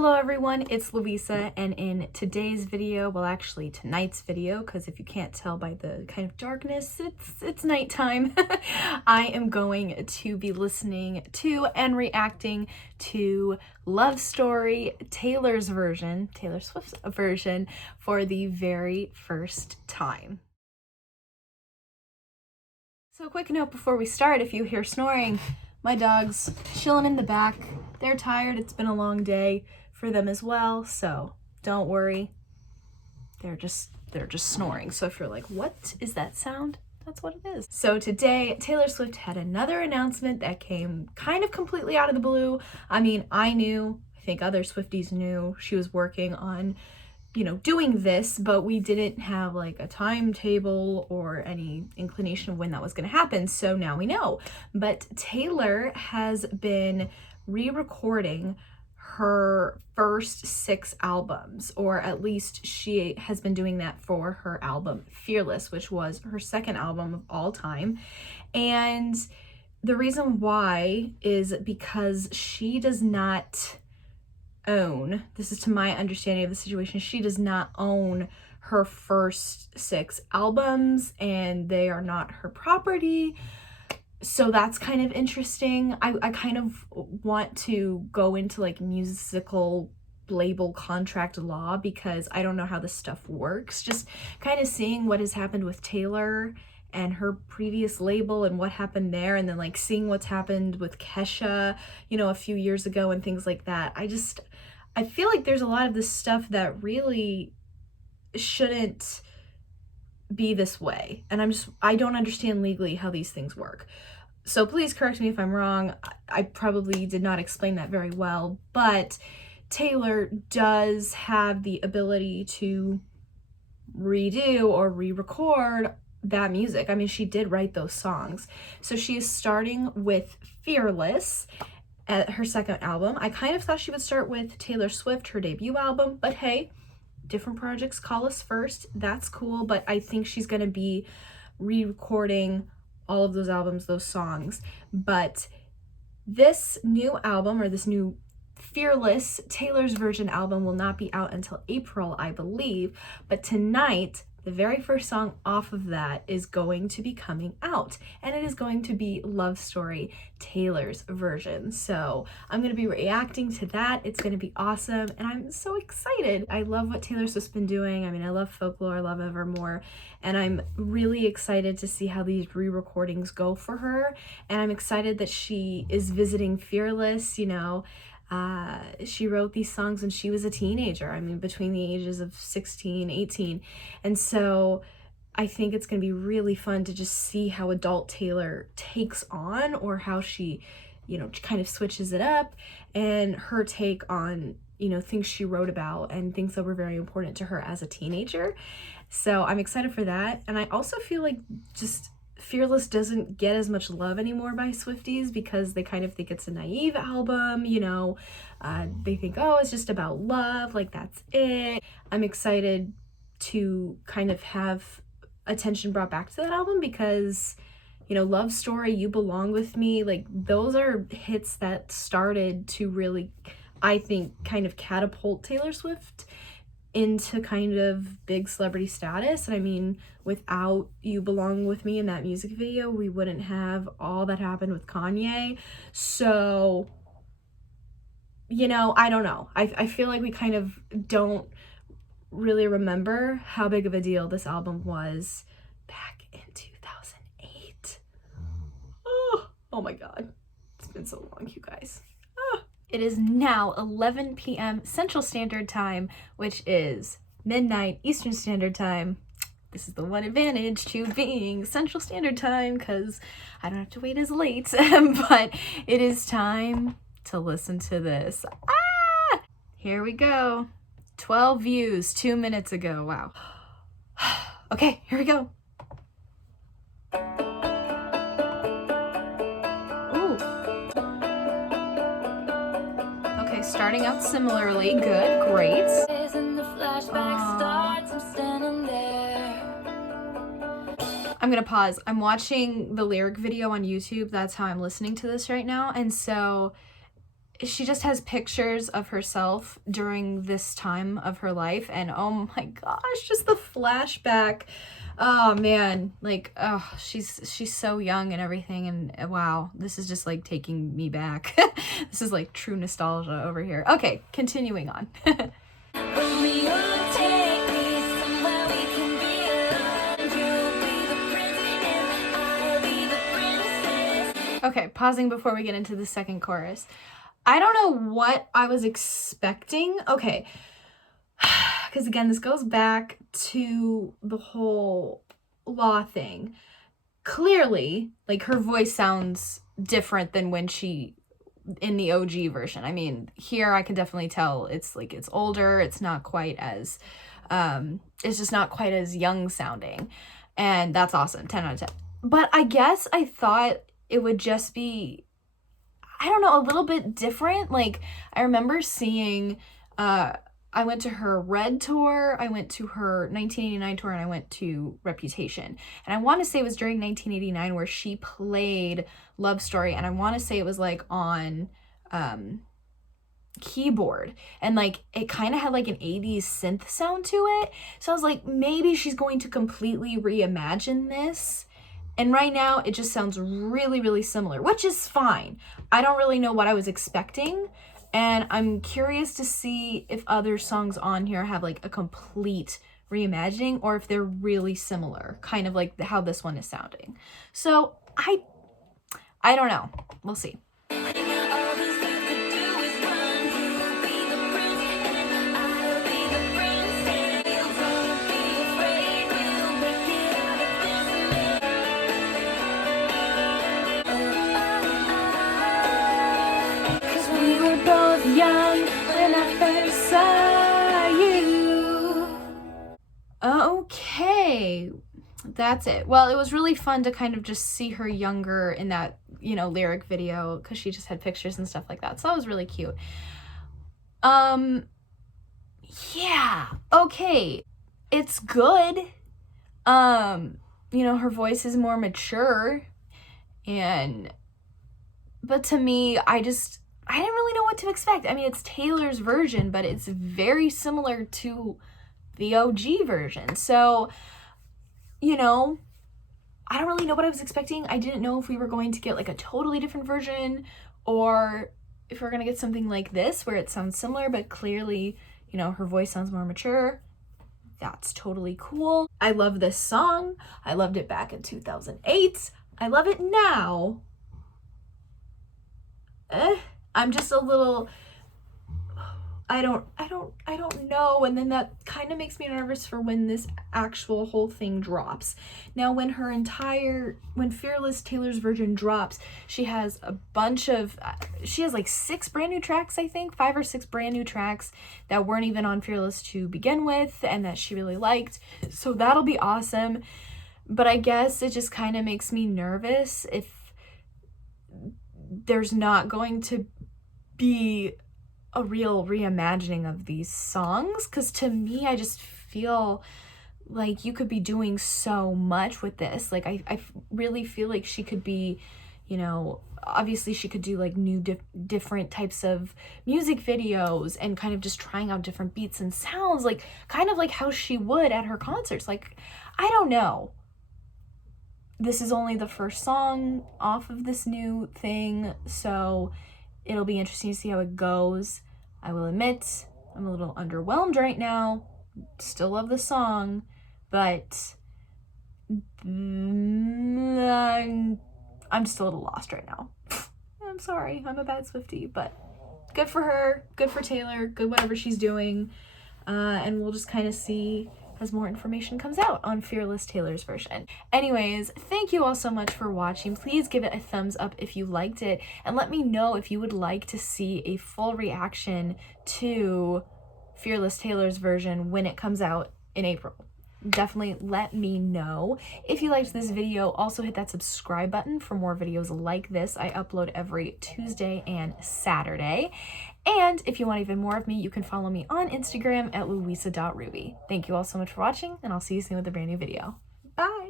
Hello everyone, it's Louisa, and in today's video, well actually tonight's video, because if you can't tell by the kind of darkness, it's nighttime, I am going to be listening to and reacting to Love Story, Taylor Swift's version, for the very first time. So a quick note before we start, if you hear snoring, my dog's chilling in the back. They're tired, it's been a long day for them as well, so don't worry. They're just snoring. So if you're like, what is that sound? That's what it is. So today, Taylor Swift had another announcement that came kind of completely out of the blue. I mean, I knew, I think other Swifties knew she was working on, doing this, but we didn't have like a timetable or any inclination of when that was going to happen. So now we know. But Taylor has been re-recording her first 6 albums, or at least she has been doing that for her album Fearless, which was her second album of all time. And the reason why is because she does not own, this is to my understanding of the situation, she does not own her first 6 albums and they are not her property. So that's kind of interesting. I kind of want to go into like musical label contract law because I don't know how this stuff works. Just kind of seeing what has happened with Taylor and her previous label and what happened there, and then like seeing what's happened with Kesha, a few years ago and things like that. I feel like there's a lot of this stuff that really shouldn't be this way, and I don't understand legally how these things work. So please correct me if I'm wrong. I probably did not explain that very well, but Taylor does have the ability to redo or re-record that music. I mean, she did write those songs. So she is starting with Fearless at her second album. I kind of thought she would start with Taylor Swift, her debut album, but hey, different projects call us first. That's cool, but I think she's going to be re-recording all of those albums, those songs. But this new album, or this new Fearless, Taylor's version album, will not be out until April, I believe. But tonight, the very first song off of that is going to be coming out, and it is going to be Love Story, Taylor's version. So I'm going to be reacting to that. It's going to be awesome, and I'm so excited. I love what Taylor Swift's been doing. I mean, I love Folklore, I love Evermore, and I'm really excited to see how these re-recordings go for her, and I'm excited that she is visiting Fearless. She wrote these songs when she was a teenager. I mean, between the ages of 16, 18. And so I think it's going to be really fun to just see how adult Taylor takes on, or how she, kind of switches it up, and her take on, things she wrote about and things that were very important to her as a teenager. So I'm excited for that. And I also feel like just Fearless doesn't get as much love anymore by Swifties because they kind of think it's a naive album, they think, oh, it's just about love, like that's it. I'm excited to kind of have attention brought back to that album because, Love Story, You Belong With Me, like those are hits that started to really, I think, kind of catapult Taylor Swift into kind of big celebrity status. And I mean, without You Belong With Me in that music video, we wouldn't have all that happened with Kanye. So, I don't know. I feel like we kind of don't really remember how big of a deal this album was back in 2008. Oh my God. It's been so long, you guys. It is now 11 p.m. Central Standard Time, which is midnight Eastern Standard Time. This is the one advantage to being Central Standard Time, because I don't have to wait as late, but it is time to listen to this. Here we go. 12 views 2 minutes ago. Wow. Okay, here we go. Okay, starting out similarly. Good, great. I'm gonna pause. I'm watching the lyric video on YouTube. That's how I'm listening to this right now. And so she just has pictures of herself during this time of her life, and oh my gosh, just the flashback. Oh man, like, oh, she's so young and everything, and wow, this is just like taking me back. This is like true nostalgia over here. Okay, continuing on. Okay, pausing before we get into the second chorus. I don't know what I was expecting. Okay, because again, this goes back to the whole law thing. Clearly, like, her voice sounds different than when she, in the OG version. I mean, here I can definitely tell it's like, it's older, it's not quite as, it's just not quite as young sounding. And that's awesome, 10 out of 10. But I guess I thought it would just be, I don't know, a little bit different. Like, I remember seeing, I went to her Red tour, I went to her 1989 tour, and I went to Reputation. And I want to say it was during 1989 where she played Love Story, and I want to say it was like on keyboard, and like it kind of had like an 80s synth sound to it. So I was like, maybe she's going to completely reimagine this. And right now it just sounds really, really similar, which is fine. I don't really know what I was expecting. And I'm curious to see if other songs on here have like a complete reimagining, or if they're really similar, kind of like how this one is sounding. So I don't know. We'll see. Young when I first saw you. Okay, that's it. Well, it was really fun to kind of just see her younger in that, you know, lyric video, because she just had pictures and stuff like that. So that was really cute. Yeah, okay. It's good. You know, her voice is more mature, but to me, I didn't really know what to expect. I mean, it's Taylor's version, but it's very similar to the OG version. So, you know, I don't really know what I was expecting. I didn't know if we were going to get like a totally different version, or if we're going to get something like this where it sounds similar, but clearly, you know, her voice sounds more mature. That's totally cool. I love this song. I loved it back in 2008. I love it now. I'm just a little, I don't know. And then that kind of makes me nervous for when this actual whole thing drops. Now, when Fearless Taylor's version drops, she has she has like 6 brand new tracks, I think, 5 or 6 brand new tracks that weren't even on Fearless to begin with, and that she really liked. So that'll be awesome. But I guess it just kind of makes me nervous if there's not going to be a real reimagining of these songs, because to me, I just feel like you could be doing so much with this. Like, I really feel like she could be, you know, obviously she could do like new different types of music videos and kind of just trying out different beats and sounds, like kind of like how she would at her concerts. Like, I don't know. This is only the first song off of this new thing, so it'll be interesting to see how it goes. I will admit, I'm a little underwhelmed right now. Still love the song, but I'm still a little lost right now. I'm sorry, I'm a bad Swiftie, but good for her, good for Taylor, good whatever she's doing. And we'll just kind of see as more information comes out on Fearless Taylor's version. Anyways, thank you all so much for watching. Please give it a thumbs up if you liked it, and let me know if you would like to see a full reaction to Fearless Taylor's version when it comes out in April. Definitely let me know. If you liked this video, also hit that subscribe button for more videos like this. I upload every Tuesday and Saturday. And if you want even more of me, you can follow me on Instagram at louisa.ruby. Thank you all so much for watching, and I'll see you soon with a brand new video. Bye!